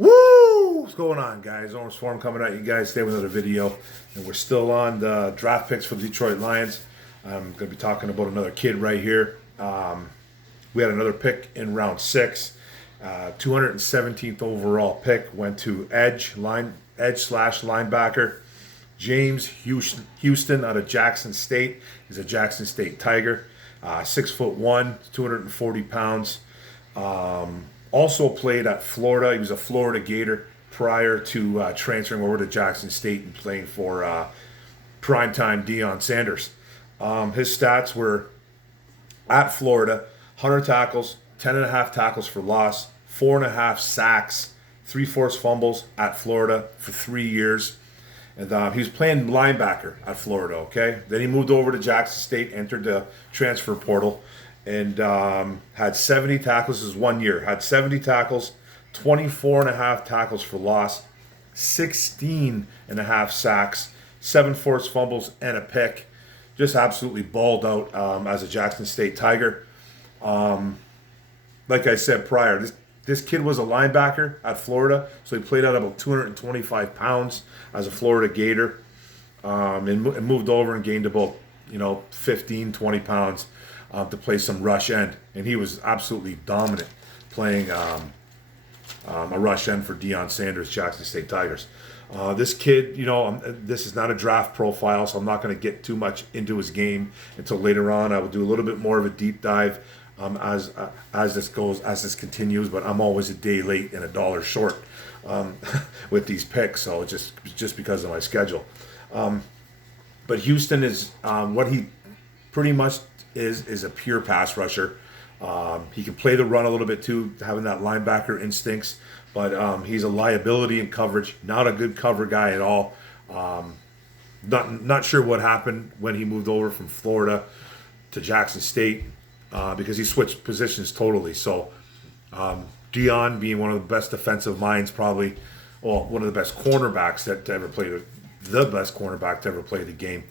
Woo! What's going on, guys? Orange Form coming at you guys today with another video. And we're still on the draft picks for the Detroit Lions. I'm going to be talking about another kid right here. We had another pick in round 6. 217th overall pick went to edge slash linebacker James Houston out of Jackson State. He's a Jackson State Tiger. 6'1", 240 pounds. Also played at Florida. He was a Florida Gator prior to transferring over to Jackson State and playing for primetime Deion Sanders. His stats were at Florida: 100 tackles, 10.5 tackles for loss, 4.5 sacks, 3 forced fumbles at Florida for 3 years. And he was playing linebacker at Florida, okay? Then he moved over to Jackson State, entered the transfer portal, and had 70 tackles. This is 1 year. Had 70 tackles, 24.5 tackles for loss, 16.5 sacks, 7 forced fumbles, and a pick. Just absolutely balled out as a Jackson State Tiger. Like I said prior, this kid was a linebacker at Florida, so he played at about 225 pounds as a Florida Gator, and moved over and gained about 15, 20 pounds to play some rush end, and he was absolutely dominant playing a rush end for Deion Sanders' Jackson State Tigers. This kid, this is not a draft profile, so I'm not going to get too much into his game until later on. I will do a little bit more of a deep dive as this continues, but I'm always a day late and $1 short with these picks, so just because of my schedule. But Houston is what he pretty much is a pure pass rusher. He can play the run a little bit too, having that linebacker instincts, but he's a liability in coverage, not a good cover guy at all. Not sure what happened when he moved over from Florida to Jackson State, because he switched positions totally. So Deion, being one of the best defensive minds, probably, one of the best cornerbacks to ever play, the best cornerback to ever play the game.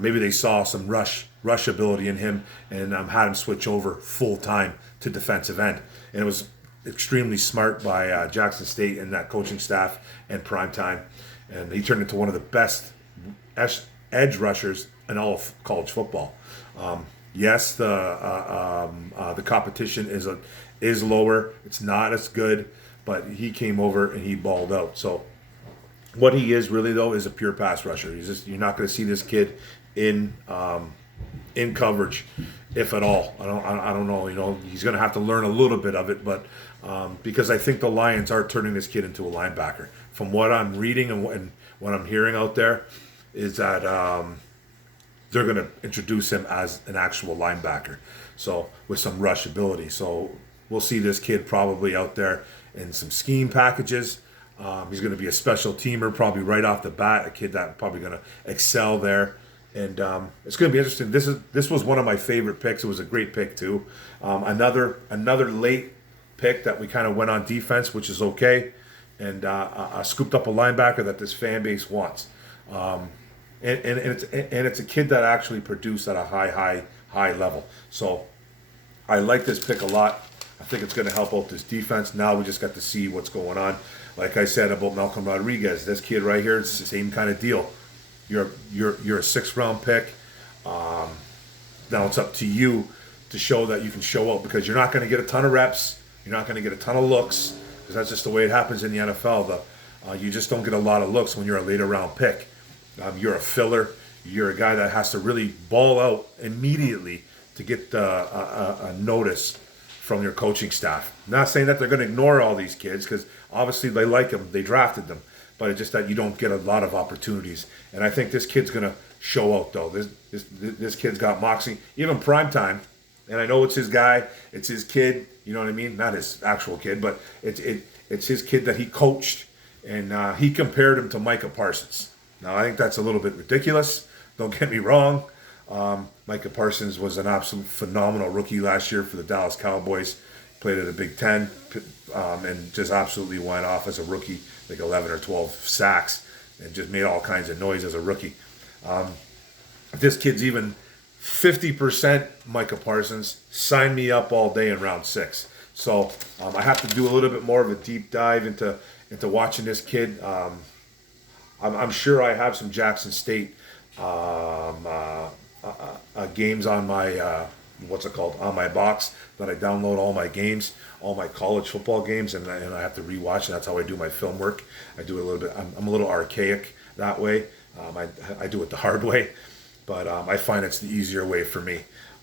Maybe they saw some rush ability in him and had him switch over full time to defensive end. And it was extremely smart by Jackson State and that coaching staff and primetime. And he turned into one of the best edge rushers in all of college football. Yes, the competition is lower. It's not as good, but he came over and he balled out. So what he is really, though, is a pure pass rusher. You're not going to see this kid in coverage, if at all. I don't know. He's going to have to learn a little bit of it, but because I think the Lions are turning this kid into a linebacker. From what I'm reading and what I'm hearing out there, is that they're going to introduce him as an actual linebacker, so with some rush ability. So we'll see this kid probably out there in some scheme packages. He's going to be a special teamer probably right off the bat, a kid that's probably going to excel there. And it's going to be interesting. This was one of my favorite picks. It was a great pick too. Another late pick that we kind of went on defense, which is okay, and scooped up a linebacker that this fan base wants. And it's a kid that actually produced at a high level. So I like this pick a lot. I think it's going to help out this defense. Now we just got to see what's going on. Like I said about Malcolm Rodriguez, this kid right here, it's the same kind of deal. You're a 6th round pick. Now it's up to you to show that you can show up, because you're not going to get a ton of reps. You're not going to get a ton of looks, because that's just the way it happens in the NFL. You just don't get a lot of looks when you're a later round pick. You're a filler. You're a guy that has to really ball out immediately to get a notice from your coaching staff. Not saying that they're going to ignore all these kids, because obviously they like them, they drafted them, but it's just that you don't get a lot of opportunities. And I think this kid's going to show out, though. This kid's got moxie, even primetime. And I know it's his guy, it's his kid. You know what I mean? Not his actual kid, but it's his kid that he coached, and he compared him to Micah Parsons. Now, I think that's a little bit ridiculous. Don't get me wrong. Micah Parsons was an absolute phenomenal rookie last year for the Dallas Cowboys. Played at the Big Ten, and just absolutely went off as a rookie, like 11 or 12 sacks, and just made all kinds of noise as a rookie. If this kid's even 50% Micah Parsons, sign me up all day in round 6. So I have to do a little bit more of a deep dive into watching this kid. I'm sure I have some Jackson State games on my what's it called, on my box that I download all my games, all my college football games, and I have to rewatch. And that's how I do my film work. I do it a little bit. I'm a little archaic that way. I do it the hard way, but I find it's the easier way for me.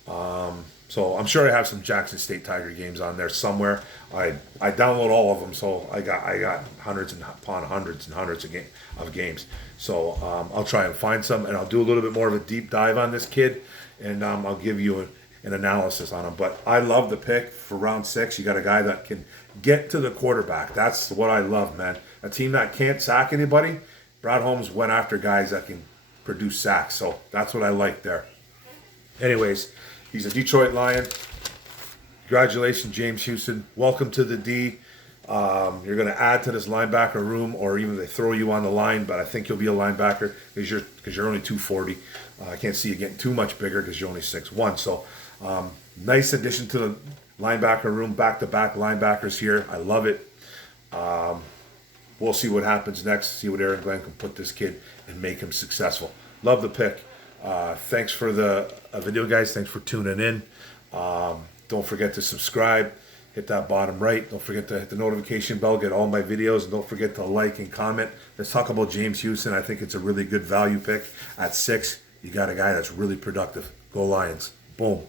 So I'm sure I have some Jackson State Tiger games on there somewhere. I download all of them, so I got hundreds upon hundreds and hundreds of games. So I'll try and find some, and I'll do a little bit more of a deep dive on this kid, and I'll give you an analysis on him. But I love the pick for round 6. You got a guy that can get to the quarterback. That's what I love, man. A team that can't sack anybody. Brad Holmes went after guys that can produce sacks, so that's what I like there. Anyways, he's a Detroit Lion. Congratulations, James Houston. Welcome to the D. You're going to add to this linebacker room, or even they throw you on the line, but I think you'll be a linebacker because you're only 240. I can't see you getting too much bigger because you're only 6'1". So nice addition to the linebacker room, back-to-back linebackers here. I love it. We'll see what happens next, see what Aaron Glenn can put this kid and make him successful. Love the pick. Thanks for the video, guys. Thanks for tuning in. Don't forget to subscribe. Hit that bottom right. Don't forget to hit the notification bell. Get all my videos. And don't forget to like and comment. Let's talk about James Houston. I think it's a really good value pick. At 6, you got a guy that's really productive. Go Lions. Boom.